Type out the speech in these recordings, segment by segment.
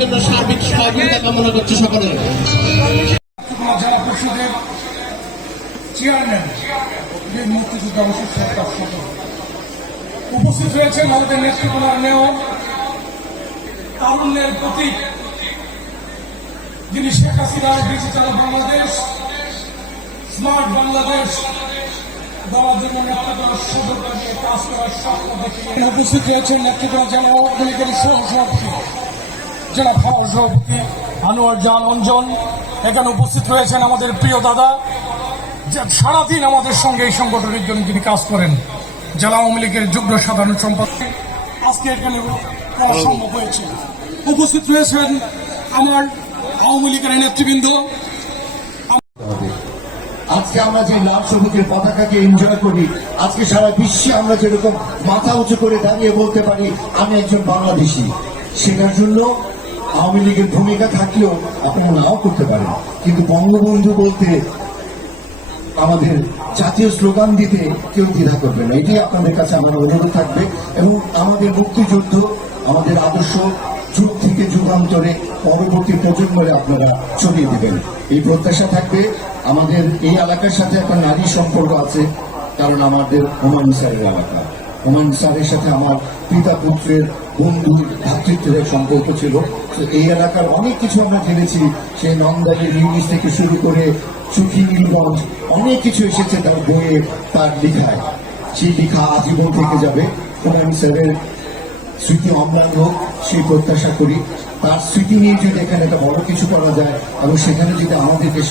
জন্য সার্বিক সহযোগিতা কামনা করছি সকলের। জেলা পরিষদের চেয়ারম্যান মুক্তিযোদ্ধা অবসর সরকার উপস্থিত হয়েছেন আমাদের নেতৃত্বনার নেও তারুণ্যের প্রতীক, যিনি শেখ হাসিনার ডিজিটাল বাংলাদেশ, স্মার্ট বাংলাদেশ দেওয়ার জন্য নেতৃত্বের সুযোগটা নিয়ে কাজ করার স্বপ্ন দেখে উপস্থিত হয়েছেন নেতৃত্ব জেলা আওয়ামী লীগের সহসভাপতি জেলা সভাপতি আনোয়ার জাহান অঞ্জন। এখানে উপস্থিত রয়েছেন আমাদের প্রিয় দাদা, সারাদিন আমাদের সঙ্গে এই সংগঠনের জন্য তিনি কাজ করেন, জেলা আওয়ামী লীগের যুগ্ম সাধারণ সম্পাদক। আজকে এখানে সম্ভব হয়েছে। উপস্থিত রয়েছেন আমার আওয়ামী লীগের নেতৃবৃন্দ। আজকে আমরা যে লাভ সবুজের পতাকাকে এনজয় করি, আজকে সারা বিশ্বে আমরা যেরকম মাথা উঁচু করে দাঁড়িয়ে বলতে পারি আমি একজন বাংলাদেশি, সেটার জন্য আওয়ামী লীগের ভূমিকা থাকলেও আপনারা নাও করতে পারেন, কিন্তু বঙ্গবন্ধু বলতে আমাদের জাতীয় স্লোগান দিতে কেউ দ্বিধা করবে না। এটি আপনাদের কাছে আমার অনুরোধ থাকবে এবং আমাদের মুক্তিযুদ্ধ, আমাদের আদর্শ যুগ থেকে যুগান্তরে পরবর্তী প্রজন্মে আপনারা ছড়িয়ে দেবেন, এই প্রত্যাশা থাকবে। আমাদের এই এলাকার সাথে একটা নারী সম্পর্ক আছে, কারণ আমাদের হুমায়ুন স্যারের এলাকা। হুমায়ুন স্যারের সাথে আমার পিতা পুত্রের বন্ধুর ভ্রাতৃত্বের সম্পর্ক ছিল। তো এই এলাকার অনেক কিছু আমরা জেনেছি, সেই নন্দাইলের ইউনিস থেকে শুরু করে সুখী নীলগঞ্জ অনেক কিছু এসেছে তার বইয়ে, তার লেখায়। সেই লেখা আজীবন থেকে যাবে। হুমায়ুন স্যারের স্মৃতি অম্লান হোক সেই প্রত্যাশা করি। তার স্মৃতি নিয়ে যদি এখানে একটা বড় কিছু করা যায় এবং সেখানে যদি আমাদেরকে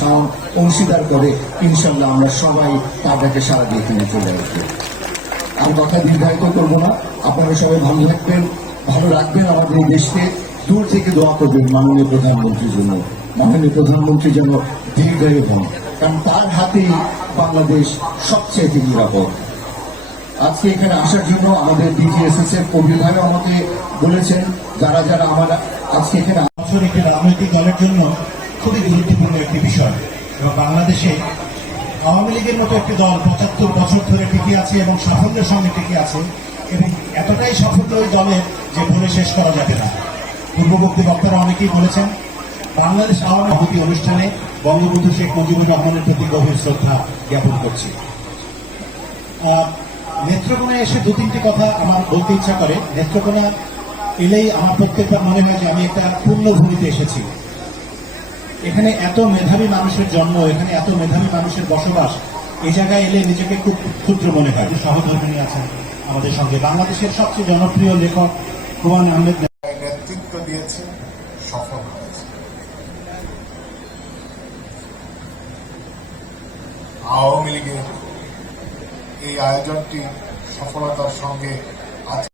অংশীদার করে, ইনশাল্লাহ আমরা সবাই তাদেরকে সারা দিয়ে কিনে চলে আসবো। আর কথা দীর্ঘায়িত করবো না, আপনারা সবাই ভালো রাখবেন, ভালো রাখবেন আমাদের এই দেশকে। দূর থেকে দোয়া করবেন মাননীয় প্রধানমন্ত্রীর জন্য, মাননীয় প্রধানমন্ত্রী যেন দীর্ঘায়ু হন, কারণ তার হাতেই বাংলাদেশ সবচেয়ে নিরাপদ। আজকে এখানে আসার জন্য আমাদের ডিজিএসএস এর অভিভাবক আমাকে বলেছেন, যারা যারা আমার আজকে এখানে আসলে একটি রাজনৈতিক দলের জন্য খুবই গুরুত্বপূর্ণ একটি বিষয়, এবং বাংলাদেশে আওয়ামী লীগের মতো একটি দল ৭৫ বছর ধরে টিকে আছে এবং সাফল্যের সঙ্গে টিকে আছে, এবং এতটাই সাফল্য ওই দলের যে বলে শেষ করা যাবে না। পূর্ববর্তী বক্তারা অনেকেই বলেছেন, বাংলাদেশ আওয়ামী লীগ অনুষ্ঠানে বঙ্গবন্ধু শেখ মুজিবুর রহমানের প্রতি গভীর শ্রদ্ধা জ্ঞাপন করছি। নেত্রকোনায় এসে দু তিনটি কথা আমার বলতে ইচ্ছা করে। নেত্রকোনা এলেই আমার প্রত্যেকবার মনে হয় যে আমি একটা পূর্ণভূমিতে এসেছি। এখানে এত মেধাবী মানুষের জন্ম, এখানে এত মেধাবী মানুষের বসবাস, এই জায়গায় এলে নিজেকে খুব ক্ষুদ্র মনে হয়। সহধর্মিণী আছেন আমাদের সঙ্গে, বাংলাদেশের সবচেয়ে জনপ্রিয় লেখক হুমায়ুন আহমেদ নেতৃত্ব দিয়েছে, সফল হয়েছে। আওয়ামী লীগের এই আয়োজনটি সফলতার সঙ্গে আছে।